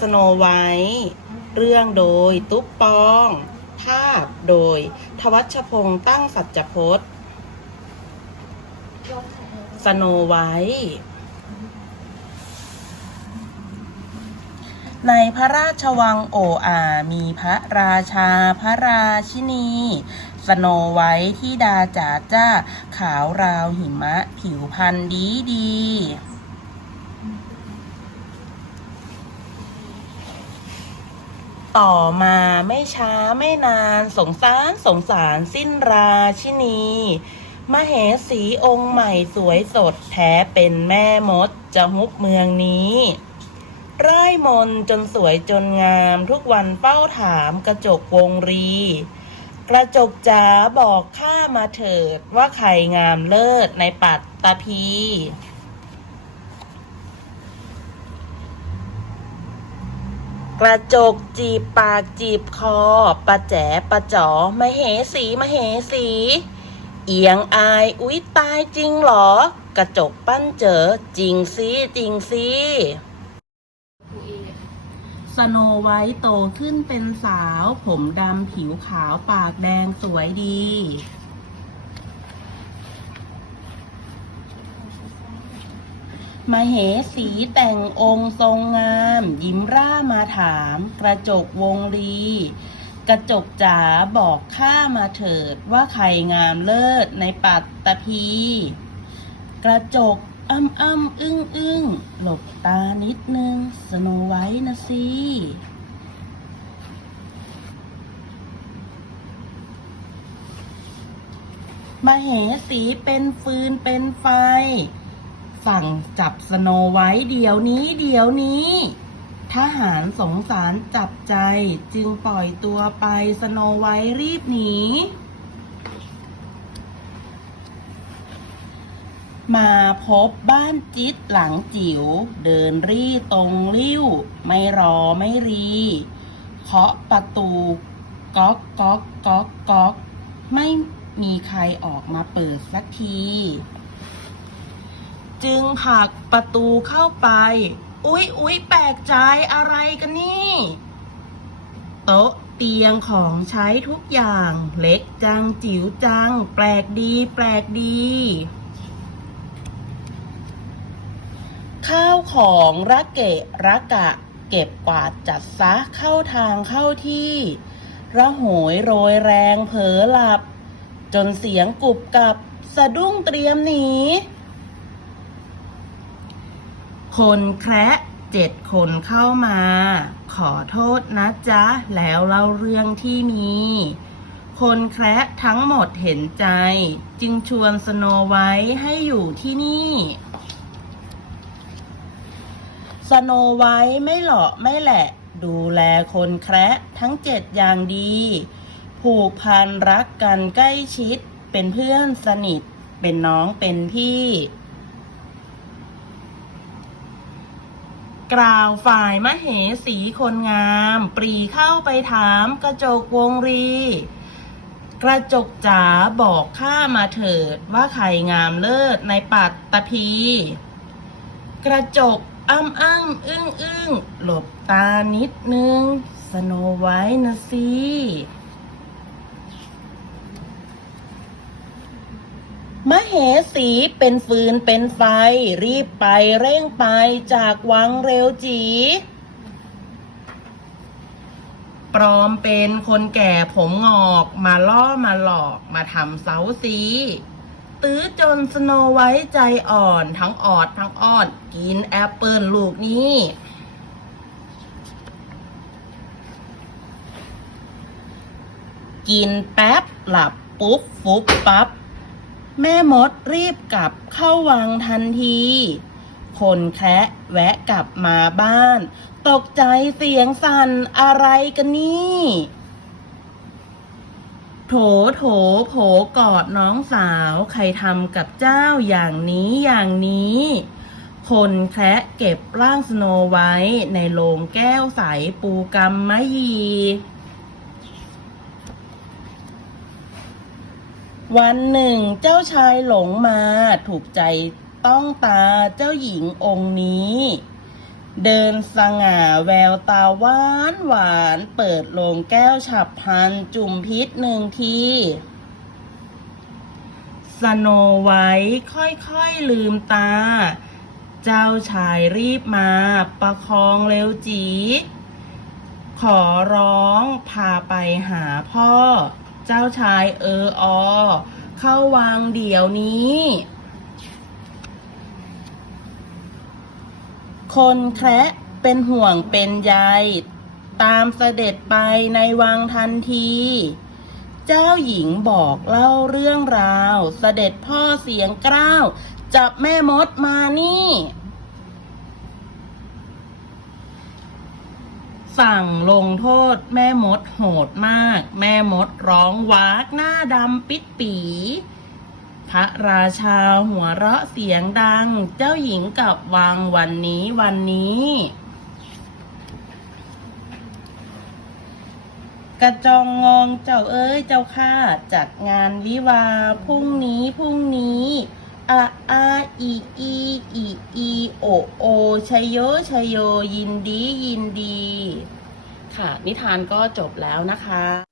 สโนไวท์เรื่องโดยตุ๊กปอง ภาพโดย ทวัชพงษ์ตั้งสัจพจน์สโนไวท์ในพระราชวังโออามีพระราชาพระราชินี สโนไวท์ที่ดาจ๋าจ้า ขาวราวหิมะ ผิวพรรณดีดี ต่อมาไม่ช้าไม่นานสงสารสงสารสิ้นราชินีมเหสีองค์ใหม่สวยสดแท้เป็นแม่มดจะฮุบเมืองนี้ไร่มนจนสวยจนงามทุกวันเฝ้าถามกระจกวงรี กระจกจ๋าบอกข้ามาเถิดว่าใครงามเลิศในปัตตภี กระจกจีบปากจีบคอประแจ๋ปะจอมาเหสีมาเหสี เอียงอายอุ๊ยตายจริงหรอ กระจกปั้นเจอจริงสิจริงสิสโนไวท์โตขึ้นเป็นสาว ผมดำผิวขาวปากแดงสวยดี มาเหสีแต่งองค์ทรงงาม ยิ้มร่ามาถาม กระจกวงลีกระจกจ๋าบอกข้ามาเถิดว่าใครงามเลิศในปัตตภีกระจกอ้ำอ้ำอึ้งอึ้งหลบตานิดนึง สโนไว้นะสิมาเหสีเป็นฟืนเป็นไฟ สั่งจับสโนไว้เดี๋ยวนี้เดี๋ยวนี้ทหารสงสารจับใจจึงปล่อยตัวไปสโนไว้รีบหนีมาพบบ้านจิตหลังจิ๋ว เดินรี่ตรงริ้ว ไม่รอไม่รี เคาะประตูก๊อกก๊อกก๊อกก๊อก ไม่มีใครออกมาเปิดสักที จึงผลักประตูเข้าไป อุ๊ยอุ๊ยแปลกใจอะไรกันนี่ โต๊ะเตียงของใช้ทุกอย่าง เล็กจังจิ๋วจัง แปลกดีแปลกดี ข้าวของระเกะระกะ เก็บกวาดจัดซะเข้าทางเข้าที่ ระโหยโรยแรงเผลอหลับ จนเสียงกุบกับสะดุ้งเตรียมหนี คนแคระเจ็ดคนเข้ามา ขอโทษนะจ๊ะ แล้วเล่าเรื่องที่มี คนแคระทั้งหมดเห็นใจ จึงชวนสโนไว้ให้อยู่ที่นี่ สโนไว้ไม่หลาะไม่แหละ ดูแลคนแคระทั้งเจ็ดอย่างดี ผูกพันรักกันใกล้ชิด เป็นเพื่อนสนิท เป็นน้องเป็นพี่ กล่าวฝ่ายมเหสีคนงาม ปรีเข้าไปถามกระจกวงรี กระจกจ๋าบอกข้ามาเถิดว่าใครงามเลิศในปัตตภีกระจกอ้ำอ้ำอึ้งอึ้งหลบตานิดนึง สโนไว้นะสิ มเหสีเป็นฟืนเป็นไฟ รีบไปเร่งไปจากวังเร็วจีปลอมเป็นคนแก่ผมงอกมาล่อมาหลอกมาทำเสาสี ตื้อจนสโนไว้ใจอ่อนทั้งออดทั้งอ้อนกินแอปเปิลลูกนี้กินแป๊บหลับปุ๊บฟุบปั๊บ แม่มดรีบกลับเข้าวังทันที คนแคะแวะกลับมาบ้าน ตกใจเสียงสั่นอะไรกันนี่ โถโถโผกอดน้องสาวใครทำกับเจ้าอย่างนี้อย่างนี้ คนแคระเก็บร่างสโนไว้ในโลงแก้วใสปูกรรมมะยี วันหนึ่งเจ้าชายหลงมาถูกใจต้องตาเจ้าหญิงองค์นี้ เดินสง่าแววตาหวานหวานเปิดโลงแก้วฉับพลันจุ่มพิษหนึ่งทีสโนไว้ค่อยๆลืมตา เจ้าชายรีบมาประคองเร็วจี ขอร้องพาไปหาพ่อ เจ้าชายเอออ เข้าวังเดี๋ยวนี้ คนแคระเป็นห่วงเป็นใยตามเสด็จไปในวังทันที เจ้าหญิงบอกเล่าเรื่องราว เสด็จพ่อเสียงกล้าวจับแม่มดมานี่ สั่งลงโทษแม่มดโหดมาก แม่มดร้องวากหน้าดำปิดปี พระราชาหัวเราะเสียงดัง เจ้าหญิงกับวังวันนี้วันนี้ กระจองงองเจ้าเอ้ยเจ้าข้าจัดงานวิวาพรุ่งนี้พรุ่งนี้ อาอาอีอีอีอีโอโอชัยโยชัยโยยินดียินดี ค่ะ นิทานก็จบแล้วนะคะ